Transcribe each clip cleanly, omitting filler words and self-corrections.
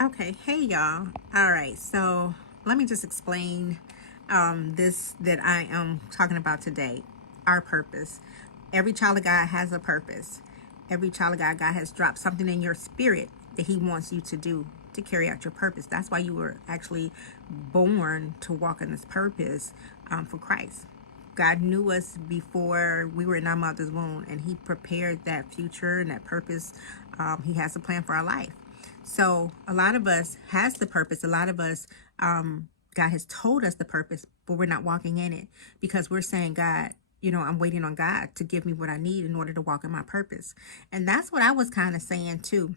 Okay, hey y'all. All right, so let me just explain this that I am talking about today. Our purpose. Every child of God has a purpose. Every child of God has dropped something in your spirit that He wants you to do to carry out your purpose. That's why you were actually born to walk in this purpose for Christ. God knew us before we were in our mother's womb, and He prepared that future and that purpose. He has a plan for our life. So a lot of us has the purpose. A lot of us, God has told us the purpose, but we're not walking in it because we're saying, God, I'm waiting on God to give me what I need in order to walk in my purpose. And that's what I was kind of saying too.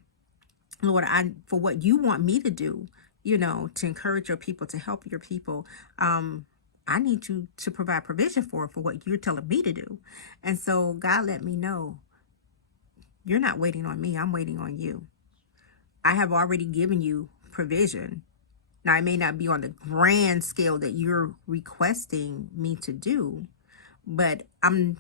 Lord, for what you want me to do, to encourage your people, to help your people, I need you to provide provision for what you're telling me to do. And so God let me know, you're not waiting on me. I'm waiting on you. I have already given you provision. Now, it may not be on the grand scale that you're requesting me to do, but I'm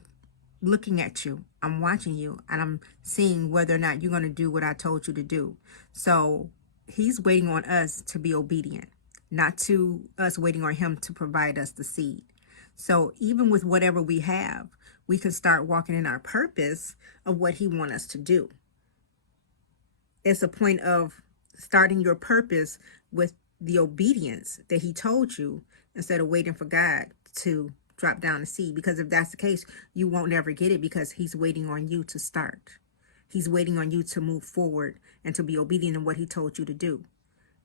looking at you. I'm watching you, and I'm seeing whether or not you're going to do what I told you to do. So He's waiting on us to be obedient, not to us waiting on Him to provide us the seed. So even with whatever we have, we can start walking in our purpose of what He wants us to do. It's a point of starting your purpose with the obedience that He told you instead of waiting for God to drop down the seed. Because if that's the case, you won't ever get it because He's waiting on you to start. He's waiting on you to move forward and to be obedient in what He told you to do.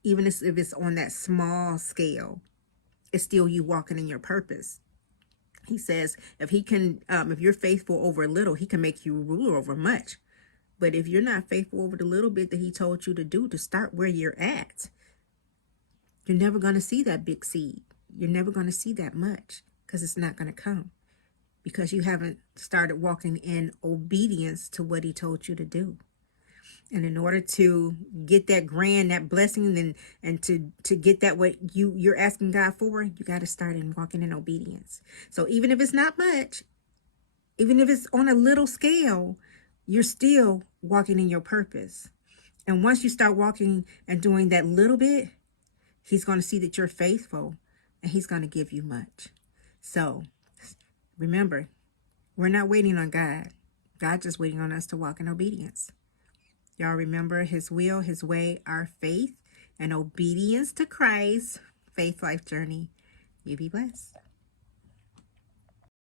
Even if it's on that small scale, it's still you walking in your purpose. He says, if you're faithful over a little, He can make you ruler over much. But if you're not faithful over the little bit that He told you to do, to start where you're at, you're never going to see that big seed. You're never going to see that much because it's not going to come because you haven't started walking in obedience to what He told you to do. And in order to get that that blessing and to get that what you're asking God for, you got to start in walking in obedience. So even if it's not much, even if it's on a little scale, you're still walking in your purpose. And once you start walking and doing that little bit, He's going to see that you're faithful and He's going to give you much. So remember, we're not waiting on God. God's just waiting on us to walk in obedience. Y'all remember His will, His way, our faith, and obedience to Christ. Faith Life Journey. You be blessed.